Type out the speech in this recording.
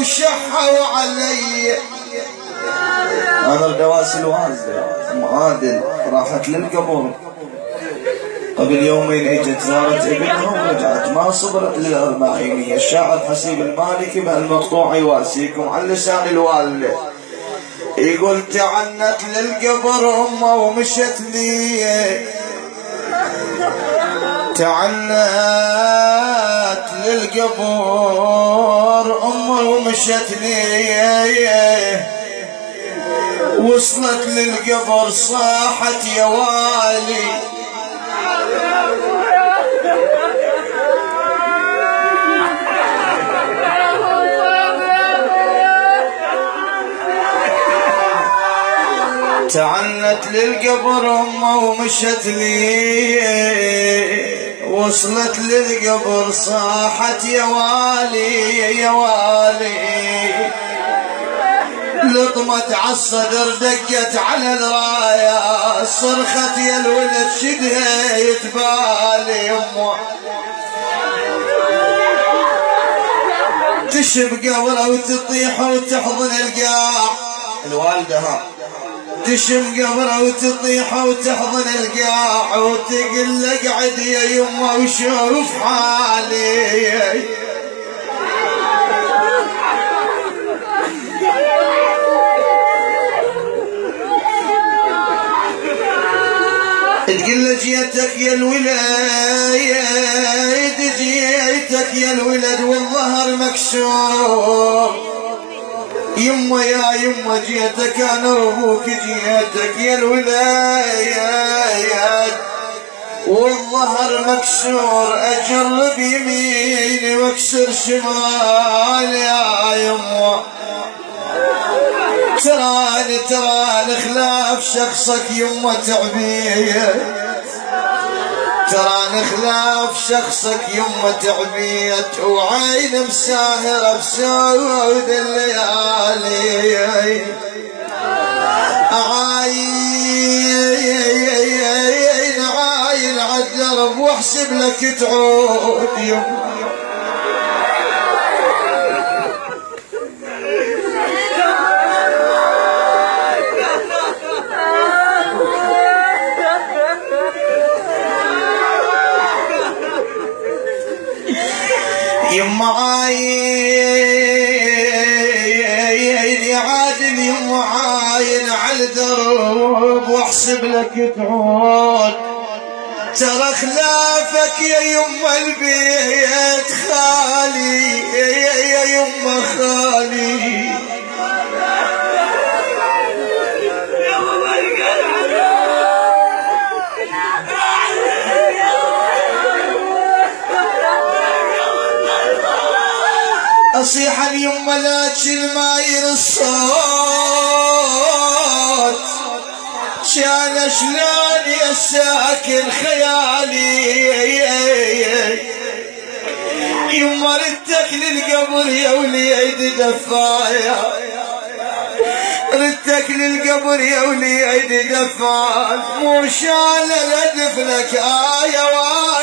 وشحوا علي. انا الدواس الوالدة ام عادل راحت للقبر قبل يومين، اجت زارت ابنها ورجعت، ما صبرت للأربعينية. الشاعر حسيب المالكي بهالمقطوع يواسيكم على لسان الوالدة، يقول تعنت للقبر امه ومشت لي، تعنت للقبر امه ومشت لي، وصلت للقبر صاحت يا والي. تعنت للقبر امه ومشت لي، وصلت للقبر صاحت يا والي يا والي. لطمت عالصدر دقت على الرايه، صرخت يا الولد شدها يتبالي امه، تشب قبره وتطيح وتحضن القاع. الوالده ها تشم قبره وتطيح وتحضن القاع، وتقل اقعد يا يمه وشوف حالي. تقل جيتك يا الولد، جيتك يا الولد والظهر مكسور. يمه يا يمه جيتك انا وابوك، جيتك يا الولايات والظهر مكسور. اجرب يميني واكسر شمال يا يمه، تراني خلاف شخصك يمه تعبير، تراني خلاف شخصك يمه تعبيت، وعين مساهرة بسود الليالي. عاين عالدرب واحسب لك تعود يمه. يما عاين عادل يما عاين على الدرب واحسب لك تعود، ترى خلافك يا يما البيت خالي يا يما خالي. أصيح اليمه لكن ما الصوت، كان شلون يساكن خيالي. يما ردتك للقبر يا وليد دفايا، ردتك للقبر يا وليد دفايا، مو شال لدفنك يا والي.